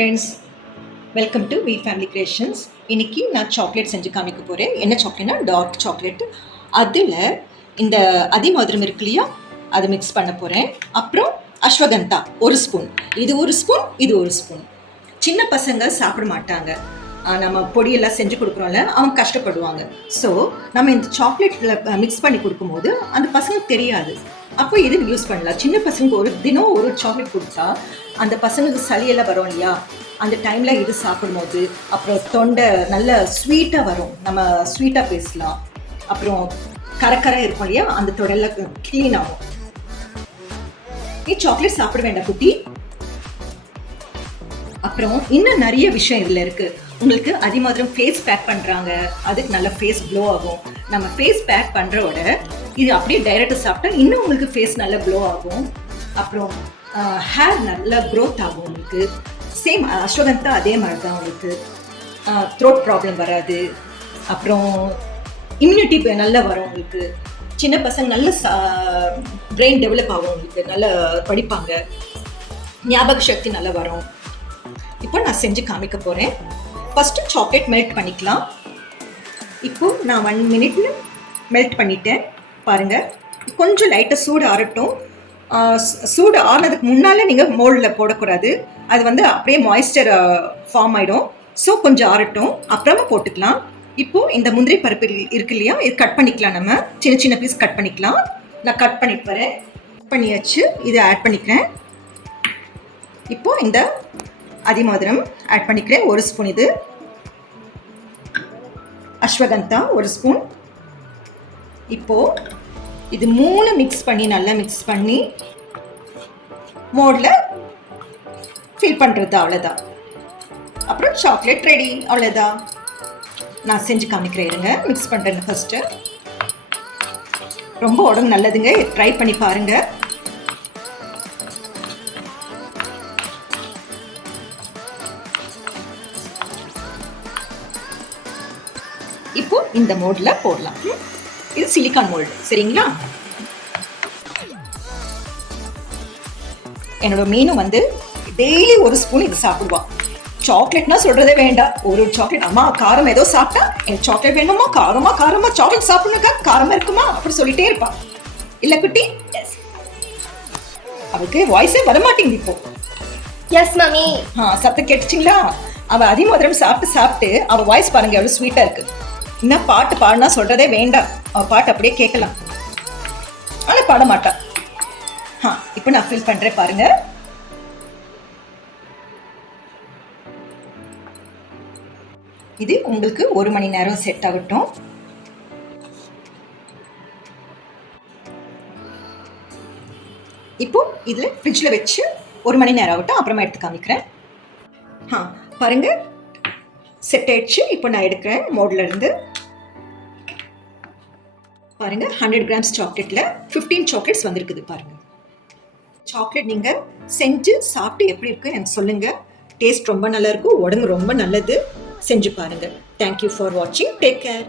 Friends, welcome to V Family Creations. இன்றைக்கி நான் chocolate செஞ்சு காமிக்க போகிறேன். என்ன சாக்லேட்னா டார்க் சாக்லேட்டு. அதில் இந்த அதிமதுரம் இருக்கு இல்லையா, அதை மிக்ஸ் பண்ண போகிறேன். அப்புறம் அஸ்வகந்தா ஒரு ஸ்பூன், இது ஒரு ஸ்பூன், இது ஒரு ஸ்பூன். சின்ன பசங்க சாப்பிட மாட்டாங்க, நம்ம பொடியெல்லாம் செஞ்சு கொடுக்குறோம்ல, அவங்க கஷ்டப்படுவாங்க. ஸோ நம்ம இந்த சாக்லேட்டில் மிக்ஸ் பண்ணி கொடுக்கும்போது அந்த பசங்களுக்கு தெரியாது. அப்போ இது யூஸ் பண்ணலாம். சின்ன பசங்களுக்கு ஒரு தினம் ஒரு சாக்லேட் கொடுத்தா அந்த பசங்களுக்கு சளியெல்லாம் வரும் இல்லையா, அந்த டைமில் இது சாப்பிடும்போது அப்புறம் தொண்டை நல்ல ஸ்வீட்டாக வரும், நம்ம ஸ்வீட்டாக பேசலாம். அப்புறம் கரக்கரை இருக்கும் இல்லையா, அந்த தொடெல்லாம் க்ளீன் ஆகும். நீ சாக்லேட் சாப்பிட வேண்டாம் குட்டி. அப்புறம் இன்னும் நிறைய விஷயம் இதில் இருக்குது. உங்களுக்கு அதிமதுரம் ஃபேஸ் பேக் பண்ணுறாங்க, அதுக்கு நல்ல ஃபேஸ் க்ளோ ஆகும். நம்ம ஃபேஸ் பேக் பண்ணுறோட இது அப்படியே டைரெக்டாக சாப்பிட்டா இன்னும் உங்களுக்கு ஃபேஸ் நல்லா க்ளோ ஆகும். அப்புறம் ஹேர் நல்லா க்ரோத் ஆகும் உங்களுக்கு. சேம் அஸ்வகந்தா அதே மாதிரி தான் உங்களுக்கு. த்ரோட் ப்ராப்ளம் வராது. அப்புறம் இம்யூனிட்டி நல்லா வரும் உங்களுக்கு. சின்ன பசங்க நல்ல பிரெயின் டெவலப் ஆகும் உங்களுக்கு, நல்லா படிப்பாங்க, ஞாபக சக்தி நல்லா வரும். இப்போ நான் செஞ்சு காமிக்க போகிறேன். ஃபஸ்ட்டு சாக்லேட் மெல்ட் பண்ணிக்கலாம். இப்போது நான் 1 மினிட்ல மெல்ட் பண்ணிட்டேன் பாருங்கள். கொஞ்சம் லைட்டாக சூடு ஆறட்டும். சூடு ஆறுனதுக்கு முன்னால் நீங்கள் மோல்டில் போடக்கூடாது, அது அப்படியே மாய்ஸ்சர் ஃபார்ம் ஆகிடும். ஸோ கொஞ்சம் ஆறட்டும், அப்புறமா போட்டுக்கலாம். இப்போது இந்த முந்திரி பருப்பு இருக்கு இல்லையா, இது கட் பண்ணிக்கலாம். நம்ம சின்ன சின்ன பீஸ் கட் பண்ணிக்கலாம். நான் கட் பண்ணிட்டு வரேன். பண்ணியாச்சு, இதை ஆட் பண்ணிக்கிறேன். இப்போது இந்த அதிமதுரம் ஆட் பண்ணிக்கிறேன், 1 ஸ்பூன். இது அஸ்வகந்தா 1 ஸ்பூன். இப்போது இது 3 மிக்ஸ் பண்ணி நல்லா மிக்ஸ் பண்ணி மோடில் ஃபில் பண்ணுறது, அவ்வளோதான். அப்புறம் சாக்லேட் ரெடி, அவ்வளோதான். நான் செஞ்சு காமிக்கிறேன், இருங்க. மிக்ஸ் பண்ணுறேங்க ஃபஸ்ட்டு. ரொம்ப உடம்பு நல்லதுங்க, ட்ரை பண்ணி பாருங்கள். இப்போ இந்த மோடில் போடலாம். இது சிலிக்கான் மோல்டு, சரிங்களா? என்னோட மீனும் டெய்லி 1 ஸ்பூன் இது சாப்பிடுவா. சாக்லேட்னா சொல்றதே வேண்டாம். ஒரு சாக்லேட், அம்மா காரம் ஏதோ சாப்பிட்டா எனக்கு சாக்லேட் வேணுமா, காரமா காரமா சாக்லேட் சாப்பிடணுக்கா, காரமா இருக்குமா அப்படி சொல்லிட்டே இருப்பா. இல்ல குட்டி? அவளுக்கு வாய்ஸே வரமாட்டேங்குது இப்போ. S mummy. சத்தம் கேட்டுச்சிங்களா? அவ அதிமதுரம் சாப்பிட்டு சாப்பிட்டு அவ வாய்ஸ் பாருங்க எவ்வளவு ஸ்வீட்டா இருக்கு. இன்னும் பாட்டு பாடினா சொல்றதே வேண்டாம், அவ பாட்டு அப்படியே கேட்கலாம், ஆனா பாட மாட்டா. இப்போ நான் ஃபில் பண்றேன் பாருங்க. இது உங்களுக்கு 1 மணி நேரம் செட் ஆகட்டும். இப்போ இதுல ஃப்ரிட்ஜ்ல வச்சு 1 மணி நேரம் ஆகட்டும், அப்புறமா எடுத்து காமிக்கிறேன். பாருங்க செட் ஆயிடுச்சு. இப்போ நான் எடுக்கிறேன் மோட்ல இருந்து. பாருங்க 100 கிராம்ஸ் சாக்லேட்ல 15 சாக்லேட்ஸ் வந்திருக்குது பாருங்க. சாக்லேட் நீங்க செஞ்சு சாப்பிட்டு எப்படி இருக்கு எனக்கு சொல்லுங்க. டேஸ்ட் ரொம்ப நல்லா இருக்கும், உடம்பு ரொம்ப நல்லது. செஞ்சு பாருங்க. தேங்க்யூ ஃபார் வாட்சிங். Take care.